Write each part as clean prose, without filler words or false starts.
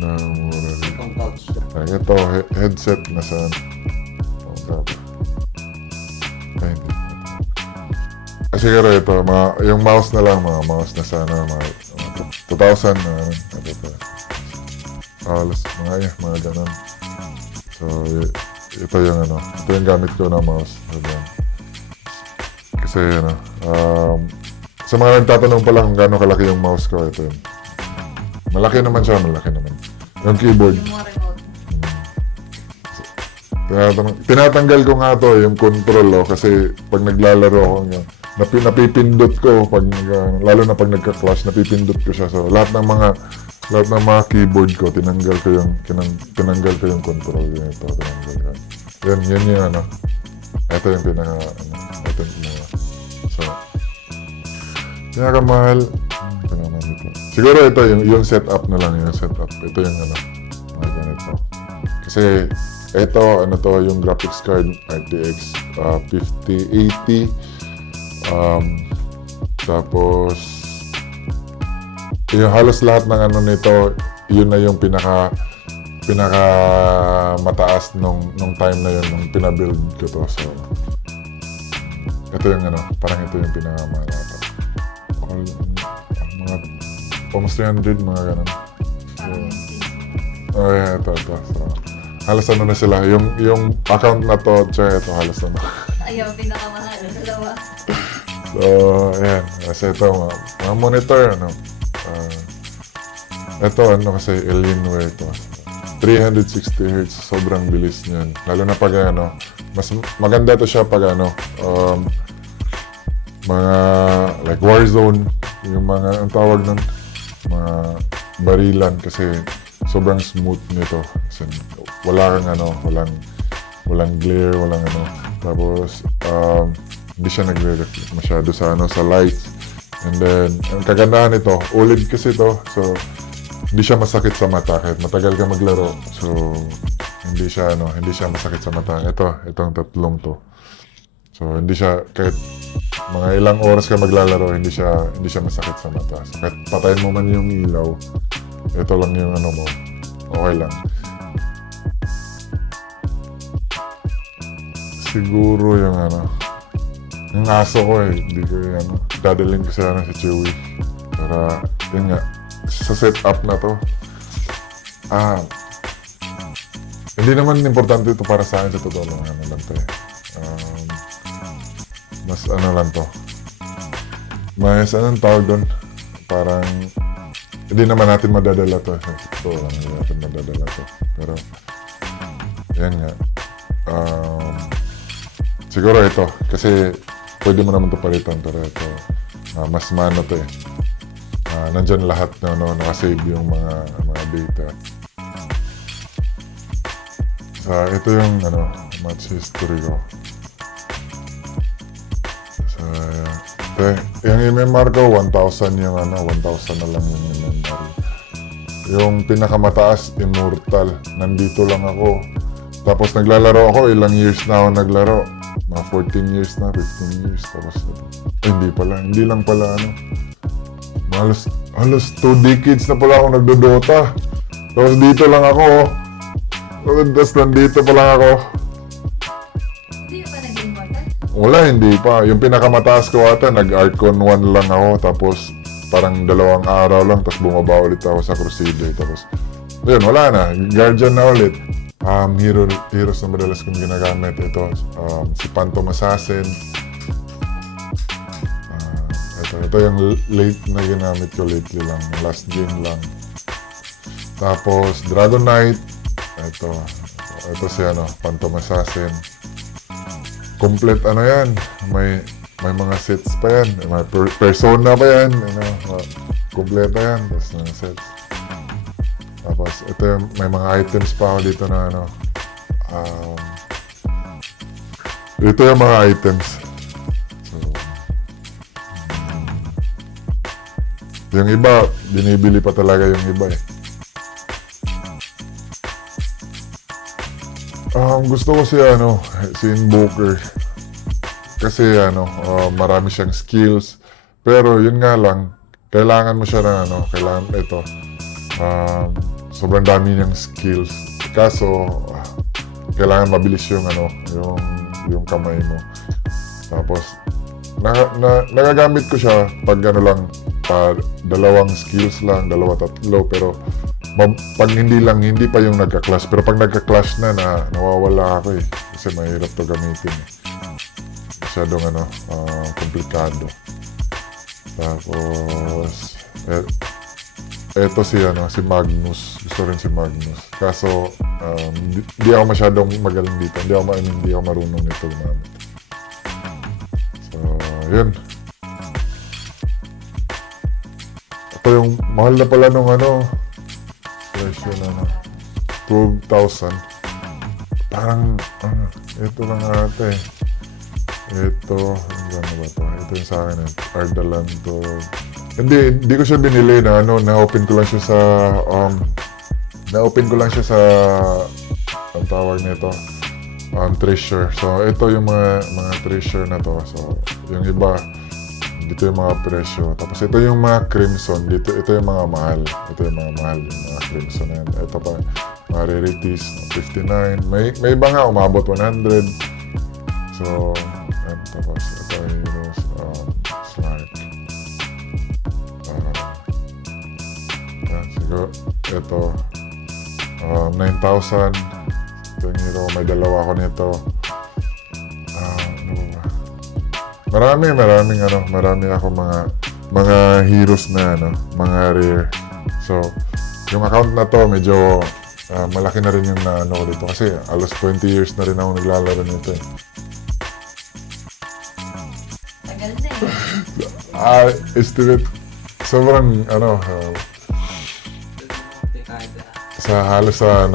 na mura rin. Itong couch. Ito, headset na saan? Oh, grabe. Ay, hindi. Siguro ito, yung mouse na lang, mga mouse na sana, mga 2,000 na, ito. Halos, mga ganun. So, ito yung ito yung gamit ko na mouse. Kasi, sa mga nagtatanong pa lang kung gaano kalaki yung mouse ko, ito yun. Malaki naman siya, malaki naman. Yung keyboard. Yung mga remote. Tinatanggal ko nga to, yung control, kasi pag naglalaro ako, napipindot ko, lalo na pag nagka-clash, napipindot ko siya. So, lahat ng mga keyboard ko, tinanggal ko yung control. Ito, tinanggal ko. Yan yung ito yung ito yung mga. So, pinakamahal. Siguro ito, yung setup na lang, yung setup. Ito yung mga ganito. Kasi, ito, yung graphics card, RTX 5080. Tapos, yung halos lahat ng nito, yun na yung pinaka mataas nung time na yun, nung pinabuild ko to. So, ito yung parang ito yung pinaka mga almost 300, mga ganun. So, oh yeah, ito. So, halos na sila. Yung account na to, tsaka ito, halos Ayaw, pinakamahal. Dalawa. So, ayan. Kasi ito, mga monitor, ito, kasi Alienware ito. 360 Hz, sobrang bilis niyan. Lalo na pag, mas maganda to siya pag, mga, like Warzone, yung mga, ang tawag nun, mga barilan, kasi sobrang smooth nito. Kasi wala kang walang glare, walang Tapos, hindi siya nagre-reflect masyado sa lights. And then, ang kagandahan nito, OLED kasi ito. So, hindi siya masakit sa mata kahit matagal ka maglaro. So, hindi siya masakit sa mata. Itong tatlong to. So, hindi siya, kahit mga ilang oras ka maglalaro, hindi siya masakit sa mata. So, kahit patayin mo man yung ilaw, ito lang yung mo, okay lang. Siguro yung yung aso ko hindi ko dadalhin ko sa Chewy. Para, yun nga, sa setup na to, hindi naman importante ito para sa akin, sa totoo lang, lang to mas lang to. Mas anong tawag doon? Parang, hindi naman natin madadala to. Totoo lang, hindi natin madadala to. Pero, yan nga. Siguro ito, kasi pwede mo naman ito palitan, pero ito, mas mano to nandyan lahat na nakasave yung mga data. Ito yung match history ko. Yung MMR ko, 1,000 yung 1,000 na lang yung MMR. Yung pinakamataas, Immortal. Nandito lang ako. Tapos naglalaro ako, ilang years na ako naglaro. Mga 14 years na, 15 years. Tapos, hindi lang pala halos 2 decades na pala ako nagdodota. Tapos dito lang ako. Tapos nandito pa lang ako. Hindi pa naging mortal? Wala, hindi pa. Yung pinakamataas ko ata, nag-Archon 1 lang ako. Tapos parang 2 araw lang. Tapos bumaba ulit ako sa Crusader. Tapos, yun, wala na. Guardian na ulit. Heroes na madalas kong ginagamit. Ito, si Phantom Assassin. Ito yung late na ginamit ko lately lang. Last game lang. Tapos, Dragon Knight. Ito si Phantom Assassin. Complete yan. May mga sets pa yan. May persona pa yan. Complete yan. Tapos mga sets. Tapos, ito yung, may mga items pa ako dito na ito yung mga items. So, yung iba, binibili pa talaga yung iba gusto ko si Invoker. Kasi marami siyang skills. Pero yun nga lang, kailangan mo siya na kailangan ito. sobrang dami niyang skills. Kaso, kailangan mabilis yung yung kamay mo. Tapos, nagagamit ko siya pag lang, dalawang skills lang, dalawa, tatlo, pero pag hindi pa yung nagka-clash. Pero pag nagka-clash na, nawawala ako eh. Kasi mahirap to gamitin. Masyadong komplikado. Tapos, eto si Magnus. Gusto rin si Magnus. Kaso, hindi ako masyadong magaling dito. Hindi ako marunong nito gumamit. So, yun. Ito yung mahal na pala nung presyo na 12,000. Parang, ito lang ata eh. Ito, ano ba ito? Ito yung sa akin eh. Ardalan to. Hindi ko siya binili na na-open ko lang siya sa, ang tawag nito, treasure. So, ito yung mga treasure na to. So, yung iba, dito yung mga presyo. Tapos ito yung mga crimson. Ito yung mga mahal. Ito yung mga mahal. Yung mga crimson na yan. Ito pa, mga rarities, 59. May iba nga, umabot 100. So, yan. Tapos ito yung slide. Siguro, ito, 9,000. Ito yung hero. May dalawa ako nito. Ano ba? Marami ako mga heroes na mga rare. So, yung account na to medyo malaki na rin yung ko dito kasi alos 20 years na rin ako naglalaro nito eh. Tagal na eh. Estimate sobrang sa halos sa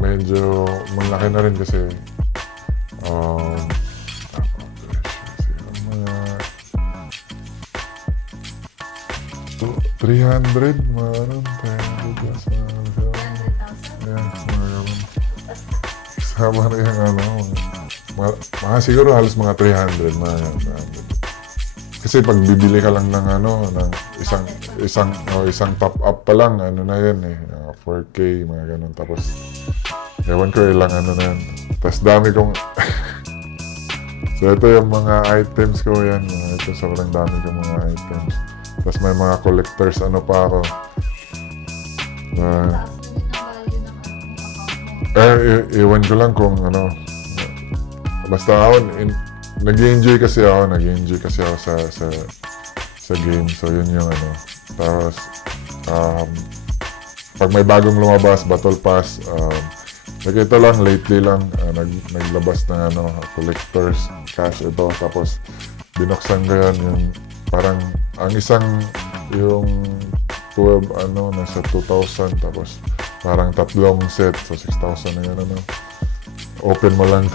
medyo malaki na rin kasi 300, maroon, 300 plus, yeah, maroon. Sama na yung siguro halos mga 300, Kasi pag bibili ka lang ng ng isang top up pa lang, na yan eh, 4K, mga ganun. Tapos, ewan ko ilang na yan. Tapos dami kong, so ito yung mga items ko yan, ito sobrang dami kong mga items. Tapos may mga collectors, pa ako. Taas na din ang value ng account mo. Iwan ko lang kung basta ako, nag-enjoy kasi ako sa game. So yun yung Tapos, pag may bagong lumabas, Battle Pass, ito lang, lately lang, naglabas ng collectors, cash ito. Tapos, binuksan ko yan, yung parang, ang isang, yung 12, nasa 2,000, tapos, parang tatlong set, so 6,000 na yan, Open mo lang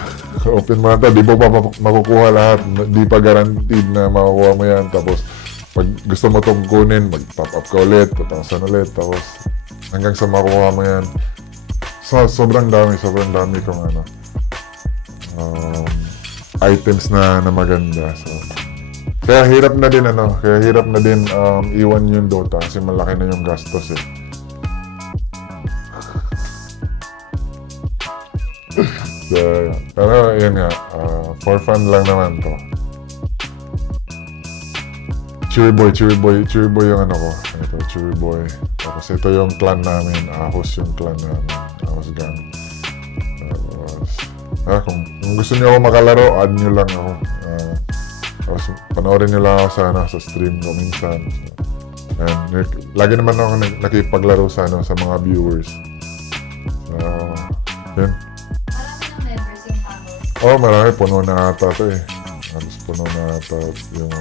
to, di mo pa makukuha lahat, di pa guaranteed na makukuha mo yan, tapos, pag gusto mo itong kunin, mag-top up ka ulit, 2,000 ulit, tapos, hanggang sa makukuha mo yan. So, sobrang dami kong items na maganda. So, kaya hirap na din iwan yung Dota kasi malaki na yung gastos eh. So, pero yun nga, for fun lang naman to. Chewy boy yung ko. Ito, Chewy boy. Tapos ito yung clan namin. Ahos yung clan namin. Ahos gang. Tapos, kung gusto niyo ako makalaro, add niyo lang ako. Tapos, panoorin niyo lang ako sa stream ko minsan. So, and, lagi naman ako nakipaglaro sa mga viewers. So, yun. Marami ng members yung Ahos. Marami. Puno na ata ito eh. Halos puno na ata yung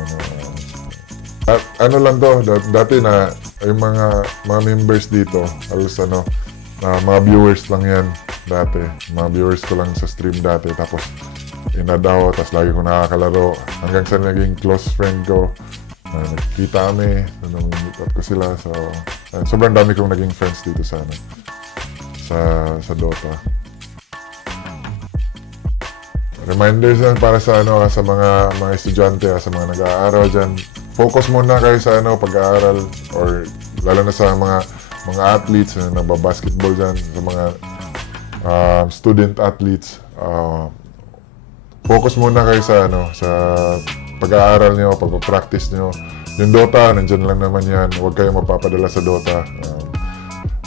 At lang to, dati na yung mga members dito, halos mga viewers lang yan dati. Mga viewers ko lang sa stream dati, tapos inadaw, tapos lagi ko nakakalaro. Hanggang sa naging close friend ko, nagkita kami, meet up ko sila. So, sobrang dami kong naging friends dito sa Dota. Reminders yan para sa sa mga estudyante, sa mga nag-aaral dyan. Focus muna kayo sa pag-aaral or lalo na sa mga mga athletes na nagba-basketball dyan, sa mga student athletes, focus muna kayo sa sa pag-aaral niyo, pag-practice niyo. Yung Dota, nandyan lang naman yan. Huwag kayong mapapadala sa Dota.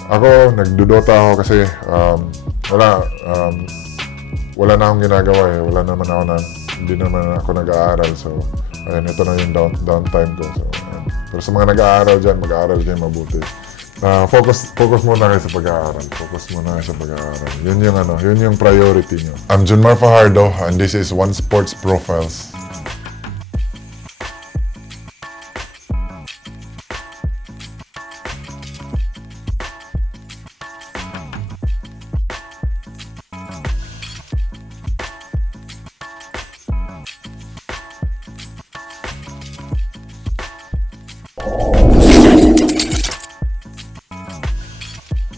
Ako, nagdo-Dota ako kasi wala na akong ginagawa eh. Hindi naman ako nag-aaral. So, ayun, ito na yung downtime ko. So, ayun. Pero sa mga nag-aaral dyan, mag-aaral kayo mabuti. Focus muna kayo sa pag-aaral. Focus muna kayo sa pag-aaral. Yun yung priority nyo. I'm Junmar Fajardo and this is One Sports Profiles.